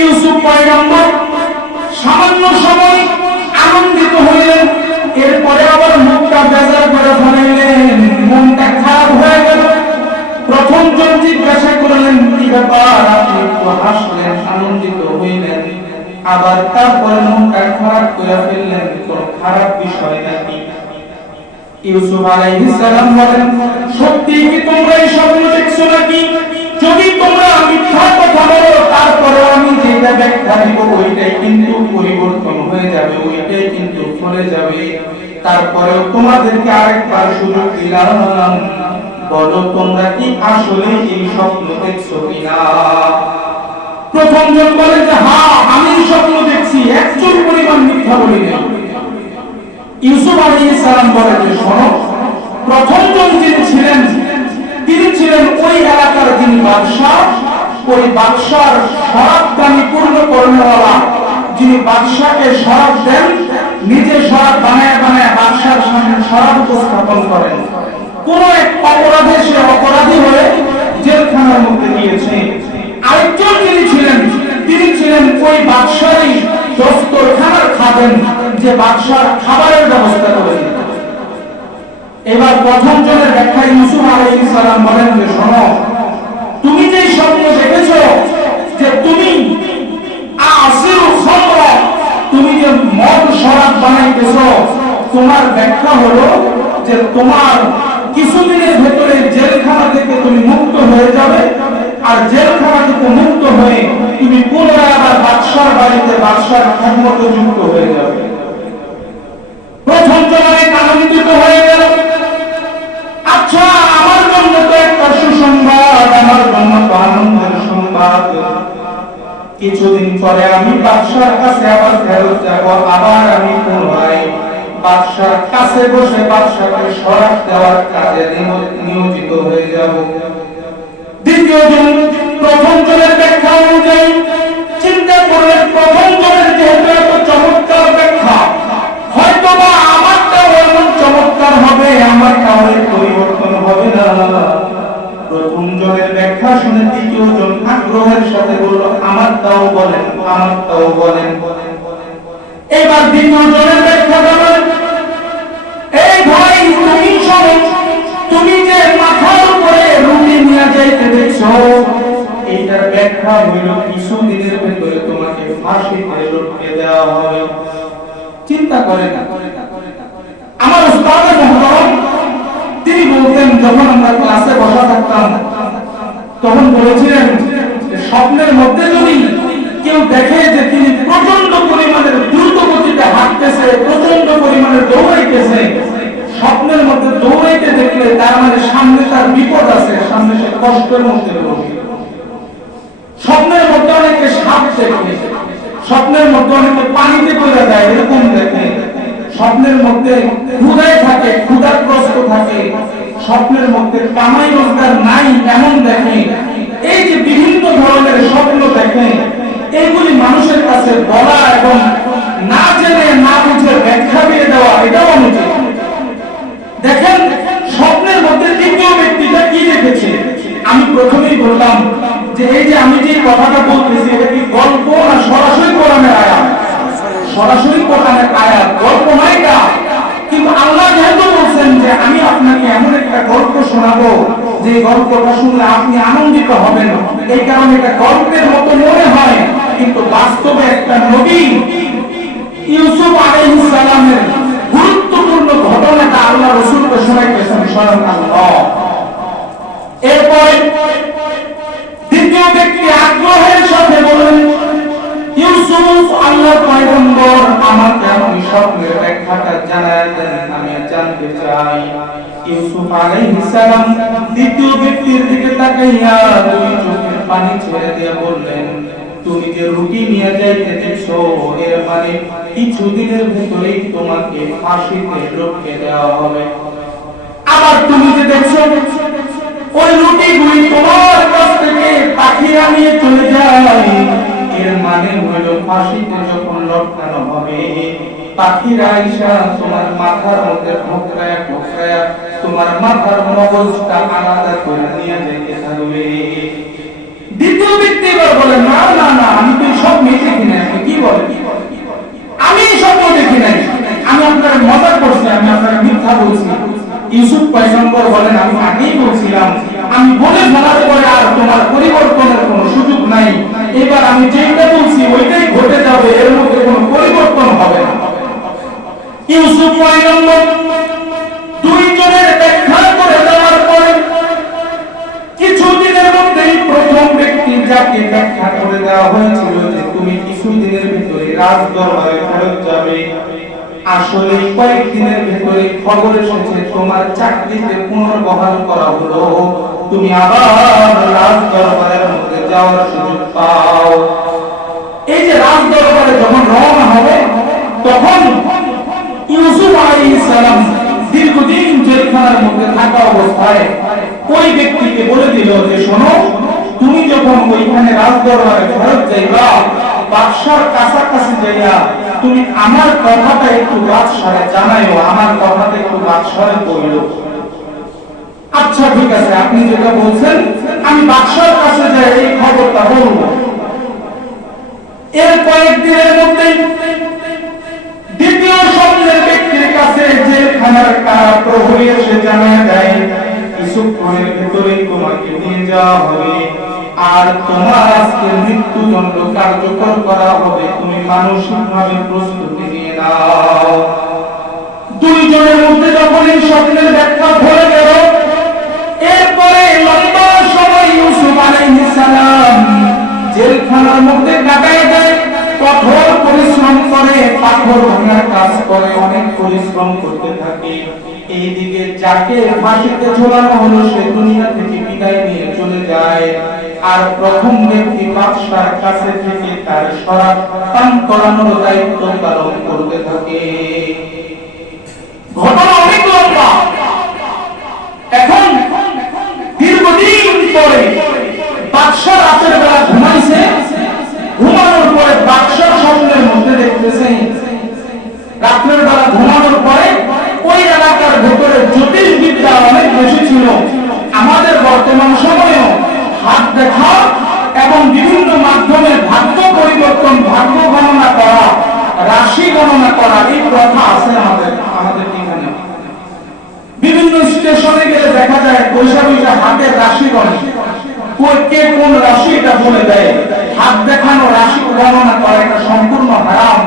ইউসুফ পয়গম্বর সামান্য সময় আনন্দিত হইলেন, এরপরে আবার মুখটা বেজার করে ফেললেন, মনটা খারাপ হয়ে গেল। প্রথম জন জিজ্ঞাসা করলেন, কি ব্যাপার, আপনি একটু হাসলেন, আনন্দিত হইলেন, আবার তারপরে মনটা খারাপ করে ফেললেন, কোন খারাপ বিষয় নাকি? ইউসুফ আলাইহিস সালাম বলেন, সত্যি কি তোমরা এই স্বপ্ন দেখছো নাকি? যদি তোমরা মিথ্যা কথা বলো, তারপরে আমি যেটা ব্যাখ্যা দিব ওইটাই কিন্তু পরিবর্তন হয়ে যাবে, ওইটাই কিন্তু চলে যাবে। তারপরেও তোমাদেরকে আরেকবার সুযোগ দিলাম, বলো তোমরা কি আসলে এই স্বপ্ন দেখছো কিনা? প্রথম জন বলে যে হ্যাঁ, আমি স্বপ্ন দেখছি, একচুল পরিমাণ মিথ্যা বলি না। ইউসুফ আলাইহিস সালাম বলেন যে শোনো, প্রথম জন যিনি ছিলেন তিনি ছিলেন ওই এলাকার যিনি বাদশা, ওই বাদশার শরাবদানি পূর্ণ কর্মওয়ালা, যিনি বাদশাকে শরাব দেন, নিজে শরাব বানায় বানায় বাদশার সামনে শরাব উপস্থাপন করেন। কোন এক অপরাধে সে অপরাধী হয়ে জেলখানার মধ্যে গিয়েছে। আরেকজন যিনি ছিলেন তিনি ছিলেন ওই বাদশারই দস্তরখানার খাদেম, যে বাদশার খাবারের ব্যবস্থা করে দিত। এবার প্রথম জনের ব্যাখ্যা ইউসুফ আলাইহিস সালাম বলেন যে শোনো, তুমি যে স্বপ্ন দেখেছো যে তুমি আসিরু খামরা, তুমি যে মদ শরাব বানাইতেছো, তোমার ব্যাখ্যা হলো যে তোমার কিছুদিনের ভেতরে জেলখানা থেকে তুমি মুক্ত হয়ে যাবে, আর জেলখানা থেকে মুক্ত হয়ে তুমি পুনরায় আবার বাদশার বাড়িতে বাদশার খেদমতে যুক্ত হয়ে যাবে। প্রথম জনে আনন্দিত হয়ে গেল, আচ্ছা আমার জন্য তো একটা সুসংবাদ, আমার জন্য তো আনন্দের সংবাদ। কিছুদিন পরে আমি বাদশার কাছে আবার ফেরত যাব, আবার আমি পুনরায় বাদশার কাছে বসে বাদশাকে শরাব দেওয়ার কাজে নিয়োজিত হয়ে যাব। দ্বিতীয় জন প্রথম জনের ব্যাখ্যা অনুযায়ী চিন্তা করলেন, প্রথম জনের যেহেতু এত চমৎকার ব্যাখ্যা, হয়তো বা আমারটাও এমন চমৎকার হবে, আমারটাও পরিবর্তন হবে না। প্রথম জনের ব্যাখ্যা শুনে দ্বিতীয় জন আগ্রহের সাথে বলল, আমারটাও বলেন, আমারটাও বলেন। এবার দ্বিতীয় জনের ব্যাখ্যা বলেন, এই ভাই তুমি শোনো, তুমি যে মাথার উপরে রুটি নিয়ে যাইতে দেখছো, এটার ব্যাখ্যা হইল কিছুদিনের ভেতরে তোমাকে ফাঁসিতে লটকে দেওয়া হবে। চিন্তা করে না, আমার উস্তাদ মুহতারাম তিনি বলতেন, যখন আমরা ক্লাসে বসা থাকতাম তখন বলেছিলেন স্বপ্নের মধ্যে যদি কেউ দেখে যে তিনি প্রচন্ড পরিমাণের দ্রুত গতিতে হাঁটতেছে, প্রচন্ড পরিমাণের দৌড়াইতেছে, স্বপ্নের মধ্যে দৌড়াইতে দেখলে তার মানে সামনে তার বিপদ আছে, সামনে সে কষ্টের মধ্যে রয়েছে। স্বপ্নের মধ্যে অনেকে সাপ দেখে, স্বপ্নের মধ্যে অনেকে পানিতে পড়ে যায়, এরকম দেখে। স্বপ্নের মধ্যে ক্ষুধায় থাকে, ক্ষুধাগ্রস্ত থাকে, স্বপ্নের মধ্যে কামাই রোজগার নাই এমন দেখে। এই যে বিভিন্ন ধরনের স্বপ্ন দেখে, এইগুলি মানুষের কাছে বলা এবং না জেনে না বুঝে ব্যাখ্যা দিয়ে দেওয়া, এটাও অনুচিত। দেখেন স্বপ্নের মধ্যে দ্বিতীয় ব্যক্তিটা কি দেখেছে। আমি প্রথমেই বললাম যে এই যে আমি যে কথাটা বলতেছি, এটা কি গল্প না সরাসরি কোরআনের আয়াত? সরাসরি কোরআনের আয়াত, গল্প নয় এটা। কিন্তু আল্লাহ যেহেতু বলছেন যে আমি আপনাকে এমন একটা গল্প শোনাবো যে গল্পটা শুনলে আপনি আনন্দিত হবেন, এই কারণে এটা গল্পের মতো মনে হয়, কিন্তু বাস্তবে একটা নবী ইউসুফ আলাইহিস সালামের গুরুত্বপূর্ণ ঘটনাটা আল্লাহ রাসূলকে শোনাইতেছেন স্বয়ং আল্লাহ। এরপরে দ্বিতীয় ব্যক্তি আগ্রহের সাথে বলেন, ইউসুফ আল্লাহর পয়গম্বর, আমাকে আপনি স্বপ্নের ব্যাখ্যাটা জানায় দেন, আমি জানতে চাই। ইউসুফ আলাইহিস সালাম দ্বিতীয় ব্যক্তির দিকে তাকাইয়া দুই চোখের পানি ছেড়ে দিয়ে বললেন, তুমি যে রুটি নিয়ে যাইতে দেখছো, এর মানে কিছুদিনের ভেতরেই তোমাকে ফাঁসিতে লটকে দেওয়া হবে। আবার তুমি যে দেখছো ওই রুটিগুলি তোমার কাছ থেকে পাখিরা নিয়ে চলে যায়, এর মানে হলো ফাঁসিতে যখন লটকানো হবে, পাখিরা আইসা তোমার মাথার মধ্যে ঠোকরায়া ঠোকরায়া তোমার মাথার মগজটা আলাদা করে নিয়ে যেতে থাকবে। দ্বিতীয় ব্যক্তি এবার বলে, না না না, আমি তো এবার আমি যেটা বলছি ওইটাই ঘটে যাবে, এর মধ্যে কোনো পরিবর্তন হবে না। ইউসুফ পয়গম্বর দুইজনের ব্যাখ্যা করে দেওয়ার পরে কিছুদিনের মধ্যেই প্রথম ব্যক্তি যাকে ব্যাখ্যা করে দেওয়া হয়েছিল যে তুমি কিছুদিনের ভিতরে রাজদরবারে ফেরত যাবে, আসলে কয়েকদিনের ভিতরে খবর এসেছে তোমার চাকরিতে পুনর্বহাল করা হলো, তুমি আবার রাজদরবারের মধ্যে যাওয়ার সুযোগ পাও। এই যে রাজদরবারে যখন রওনা হবে তখন ইউসুফ আলাইহিস সালাম দীর্ঘদিন জেলখানার মধ্যে থাকা অবস্থায় ওই ব্যক্তিকে বলে দিল যে শোনো, তুমি যখন ওইখানে রাজদরবারে ফেরত যাইবা, বাদশার কাছাকাছি যাইয়া তুমি আমার কথাটা একটু বাদশারে জানাইও, আমার কথাটা একটু বাদশারে বইলো। আচ্ছা ঠিক আছে, আপনি যেটা বলছেন আমি বাদশার কাছে যাই এই খবরটা বলবো। এর কয়েকদিনের মধ্যেই দ্বিতীয় স্বপ্নের ব্যক্তির কাছে জেলখানার কারা প্রহরী এসে জানিয়ে দেয় কিছুক্ষণের ভেতরেই তোমাকে নিয়ে যাওয়া হবে আর তোমার আজকে মৃত্যুদণ্ড কার্যকর করা হবে, তুমি মানসিকভাবে প্রস্তুতি নিয়ে নাও। দুইজনের মধ্যে যখন এই স্বপ্নের ব্যাখ্যা ভরে গেল, এরপরে লম্বা সময় ইউসুফ আলাইহিস সালাম জেলখানার মধ্যে কাটায় দেয়, কঠোর পরিশ্রম করে, পাথর ভাঙার কাজ করে, অনেক পরিশ্রম করতে থাকে। এইদিকে যাকে ফাঁসিতে ঝোলানো হলো সে দুনিয়া থেকে বিদায় নিয়ে চলে যায়, আর প্রথম ব্যক্তি বাদশার কাছে থেকে তার শরাব পান করানোর দায়িত্ব পালন করতে থাকে। ঘটনা অনেক লম্বা। এখন দীর্ঘদিন পরে বাদশা রাতের বেলা ঘুমাইছে, ঘুমানোর পরে বাদশার স্বপ্নের মধ্যে দেখতেছে রাতের বেলা ঘুমানোর পরে ওই এলাকার ভেতরে জ্যোতিষবিদ্যা অনেক বেশি ছিল। আমাদের বর্তমান সময়েও হাত দেখা এবং বিভিন্ন মাধ্যমে ভাগ্য পরিবর্তন, ভাগ্য গণনা করা, রাশি গণনা করা এই প্রথা আছে আমাদের এখানে। বিভিন্ন স্টেশনে গেলে দেখা যায় পয়সা হাতের রাশি গণনা, কে কোন রাশি এটা বলে দেয়। হাত দেখানো, রাশি গণনা করা এটা সম্পূর্ণ হারাম,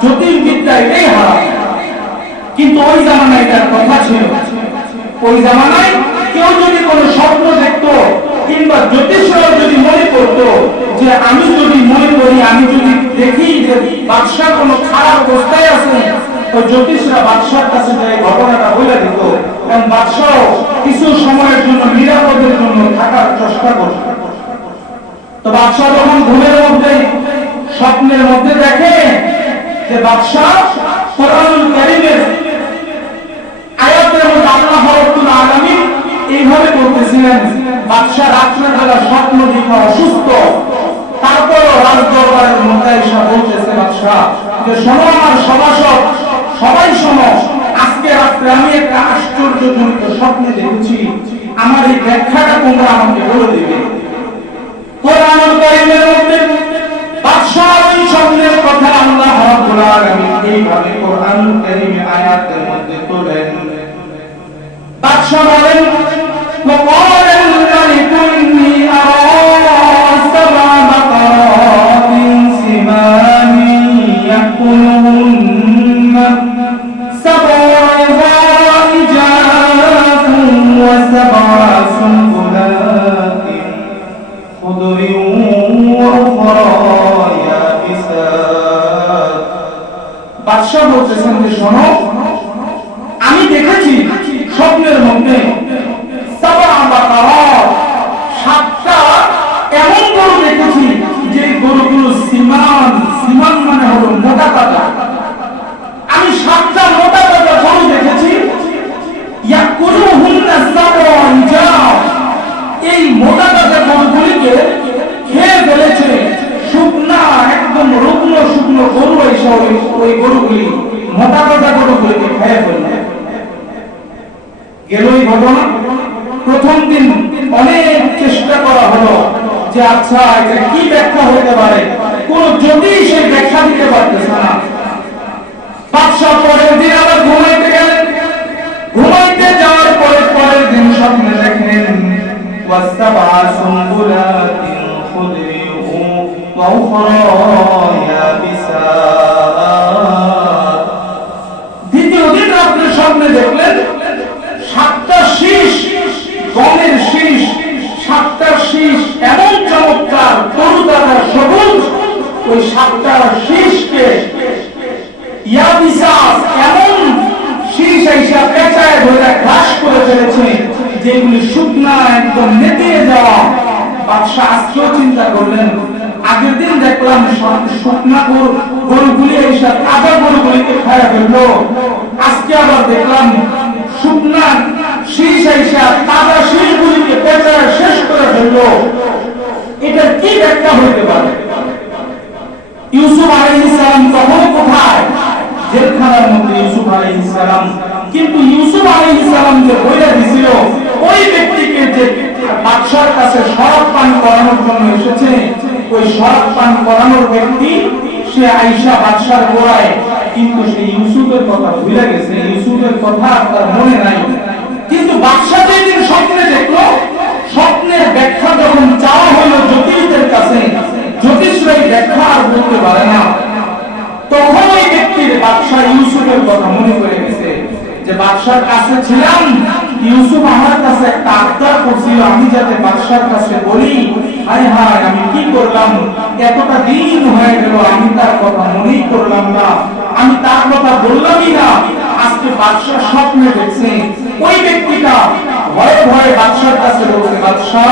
জ্যোতির্বিদ্যা এটাই হারাম। কিন্তু ওই জামানায় এটার কথা ছিল। ওই জামানায় কেউ যদি কোনো স্বপ্ন দেখতো কিংবা জ্যোতিষরাও যদি মনে করতো যে আমি যদি মনে করি, আমি যদি দেখি যে বাদশা কোনো খারাপ অবস্থায় আছে, ওই জ্যোতিষরা বাদশার কাছে যায় ঘটনাটা বলে দিত এবং বাদশাহ কিছু সময়ের জন্য নিরাপদের জন্য থাকার চেষ্টা করত। তো বাদশাহ যখন ঘুমের মধ্যে স্বপ্নের মধ্যে দেখে যে বাদশাহ কোরআনুল কারীমের আয়াতের মধ্যে আল্লাহ রাব্বুল আলামিন এইভাবে বলতেছিলেন, বাদশা রাতের বেলা স্বপ্ন দেখে অসুস্থ, তারপরও রাজদরবারের মধ্যে এসে বলতেছে বাদশা যে শোনো আমার সভাসদ, সবাই শোনো, আজকে রাত্রে আমি একটা আশ্চর্যজনক স্বপ্ন দেখেছি, আমার এই ব্যাখ্যাটা তোমরা আমাকে বলে দিবে। কোরআনুল কারীমের মধ্যে বাদশার ওই স্বপ্নের কথা আল্লাহ রাব্বুল আলামিন এইভাবে কোরআনুল কারীমে আয়াতের মধ্যে তোলেন। বাদশা বলেন, وقال الملك إني أرى سبع بقرات سمان يأكلهن سبع عجاف وسبع سنبلات خضر وأخرى يابسات। বাদশা বলতেছেন যে শোনো, আমি দেখেছি স্বপ্নের মধ্যে সাতটা এমন গরু দেখেছি যে গরুগুলো সিমান, সিমান মানে হলো মোটা তাজা। আমি সাতটা মোটা তাজা গরু দেখেছি, এই মোটা তাজা গরুগুলিকে খেয়ে ফেলেছে শুকনা, একদম রুগ্ন শুকনো গরু এসে ওই গরুগুলি, মোটা তাজা গরুগুলিকে খেয়ে ফেলবে। গেল এই ঘটনা। প্রথম দিন অনেক চেষ্টা করা হলো যে আচ্ছা এটা কি ব্যাখ্যা হতে পারে, কোন জ্যোতিষ সেই ব্যাখ্যা দিতে পারতেছে না। বাদশা পরের দিন আবার ঘুমাইতে গেলেন, ঘুমাইতে যাওয়ার পরে পরের দিন স্বপ্নে দেখলেন ওয়াসাবা সুনবুলাতিন খুদরিহু দ্বিতীয় দিন রাত্রে স্বপ্নে দেখলেন 7টা শীষ, গমের শীষ, 7টা শীষ এমন চমৎকার তরুতাজা সবুজ, ওই 7টা শীষকে ইয়াবিসাস এমন শীষ আইসা পেঁচায় ধরে ঘাস করে ফেলেছে যেগুলি শুকনা একদম নেতিয়ে যাওয়া। বাদশা আজকেও চিন্তা করলেন, আগের দিন দেখলাম শুকনা গরুগুলি এসে তাজা গরুগুলিকে খায়া ফেললো, আজকে আবার দেখলাম শুকনা শীষ আইসা তাজা শীষগুলিকে পেঁচায় শেষ করে ফেললো। এটা কি ব্যাখ্যা হইতে পারে? ইউসুফ আলাইহিস সালাম তখন কোথায়? জেলখানার মধ্যে ইউসুফ আলাইহিস সালাম। কিন্তু ইউসুফ আলাইহিস সালাম যে বইলা দিছিল ওই ব্যক্তিকে যে বাদশার কাছে শরাব পান করানোর জন্য এসেছে, ওই শরাব পান করানোর ব্যক্তি সে আয়েশা বাদশার গোড়ায়, কিন্তু সে ইউসুফের কথা ভুলে গেছে, ইউসুফের কথা তার মনে নাই। কিন্তু বাদশা যেদিন স্বপ্নে দেখলো, স্বপ্নের ব্যাখ্যা যখন চাওয়া হলো জ্যোতিষদের কাছে, জ্যোতিষরা এই ব্যাখ্যা আর বলতে পারে না, তখন ওই ব্যক্তির বাদশা ইউসুফের কথা মনে করে গেছে যে বাদশার কাছে ছিলাম, ইউসুফ আমার কাছে একটা আবদার করছিল আমি যাতে বাদশার কাছে বলি, হায় হায় আমি কি করলাম, এতটা দিন হয়ে গেল আমি তার কথা মনেই করলাম না, আমি তার কথা বললামই না। আজকে বাদশা স্বপ্নে দেখছে, ওই ব্যক্তিটা ভয়ে ভয়ে বাদশার কাছে বলছে, বাদশা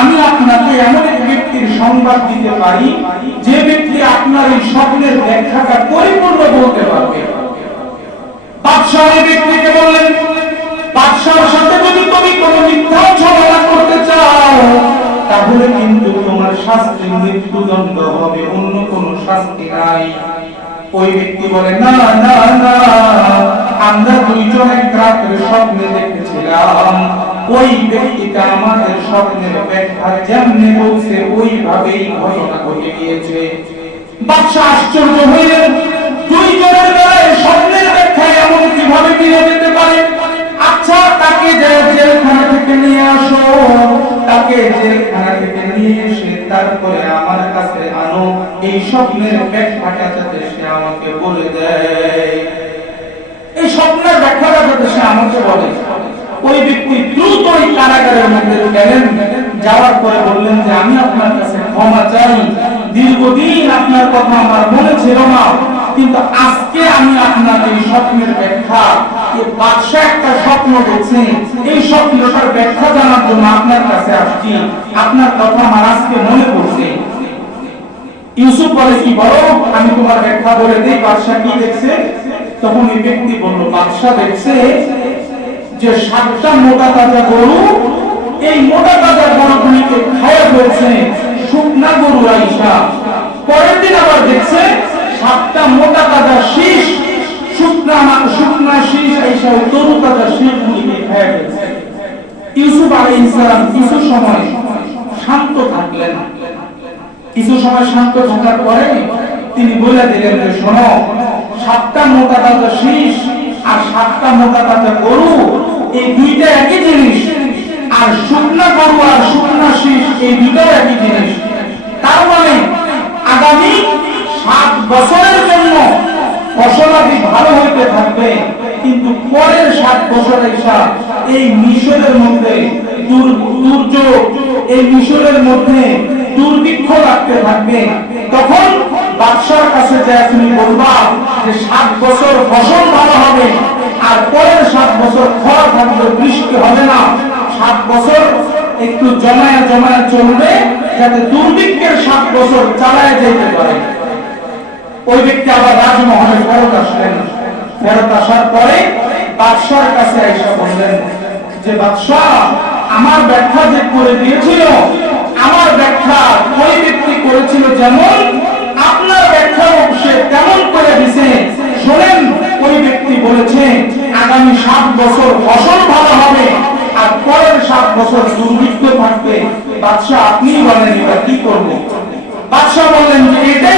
আমি আপনাকে এমন এক ব্যক্তির সংবাদ দিতে পারি যে ব্যক্তি আপনার এই স্বপ্নের ব্যাখ্যাটা পরিপূর্ণ বলতে পারবে। বাদশাহ ওই ব্যক্তিকে বললেন, বাদশার সাথে যদি তুমি কোনো মিথ্যা ঝগড়া করতে চাও তাহলে কিন্তু তোমার শাস্তি মৃত্যুদণ্ড হবে, অন্য কোনো শাস্তি নাই। ওই ব্যক্তি বলে, না না না, আমরা দুইজন এক রাত্রে স্বপ্নে দেখেছিলাম, ওই ব্যক্তিটা আমাদের স্বপ্নের ব্যাখ্যা যেমনি বলছে ওইভাবেই ঘটনা ঘটে গিয়েছে। বাদশা আশ্চর্য হইলেন, দুইজনের বেলায় স্বপ্নের ব্যাখ্যা এমন কিভাবে মিলে যেতে পারে? আচ্ছা তাকে জেলখানা থেকে নিয়ে আসো, তাকে জেলখানা থেকে নিয়ে এসে তারপরে আমার কাছে আনো, এই স্বপ্নের ব্যাখ্যাটা যাতে সে আমাকে বলে দেয়, এই স্বপ্নের ব্যাখ্যাটা যাতে সে আমাকে বলে। ওই ব্যক্তি দ্রুত ওই কারাগারের মধ্যে গেলেন, যাওয়ার পরে বললেন যে আমি আপনার কাছে ক্ষমা চাই, দীর্ঘদিন আপনার কথা আমার মনে ছিল না, কিন্তু আজকে আমি আপনাকে এই স্বপ্নের ব্যাখ্যা, এই বাদশা একটা স্বপ্ন দেখছে, এই স্বপ্নটার ব্যাখ্যা জানার জন্য আপনার কাছে আসছি, আপনার কথা আমার আজকে মনে পড়ছে। ইউসুফ বলে, কি বলো, আমি তোমার ব্যাখ্যা বলে দিই, বাদশা কি দেখছে? তখন এই ব্যক্তি বলল, বাদশা দেখছে যে 7টা মোটা তাজা গরু, এই মোটা তাজা গরুগুলিকে খায়া ফেলছে শুকনা গরু আইসা। পরের দিন আবার দেখছে 7টা মোটা তাজা শীষ, শুকনা শীষ আইসা তরু তাজা শীষগুলিকে খায়া ফেলছে। ইউসুফ আলাইহিস সালাম কিছু সময় শান্ত থাকলেন। কিছু সময় শান্ত থাকার পরে তিনি বলে দিলেন যে শোনো, 7টা মোটা তাজা শীষ আর 7টা মোটা তাজা গরু এই দুইটা একই জিনিস, আর শুকনা গরু আর শুকনা শীষ এই দুইটাও একই জিনিস। তার মানে আগামী 7 বছরের জন্য ফসলাদি ভালো হইতে থাকবে, কিন্তু পরের 7 বছর এসা এই মিশরের মধ্যে দুর্যোগ, এই মিশরের মধ্যে দুর্ভিক্ষ লাগতে থাকবে। তখন বাদশার কাছে যায় তুমি বলবা যে 7 বছর ফসল ভালো হবে, আর পরের 7 বছর খরা থাকবে, বৃষ্টি হবে না, 7 বছর একটু জমায়া জমায়া চলবে, যাতে দুর্ভিক্ষের 7 বছর চালায় যেতে পারে। ওই ব্যক্তি আবার রাজমহলে ফেরত আসলেন। ফেরত আসার পরে বাদশার কাছে এসে বললেন যে বাদশা, আমার ব্যাখ্যা যে করে দিয়েছিল, আমার ব্যাখ্যা ওই ব্যক্তি করেছিল যেমন, আপনার ব্যাখ্যা সে তেমন করে দিছে। শোনেন, ওই ব্যক্তি বলেছে আগামী 7 বছর ফসল ভালো হবে, আর পরের 7 বছর দুর্ভিক্ষ থাকবে। বাদশা আপনি বলেন এবার কি করব? বাদশা বললেন যে এটা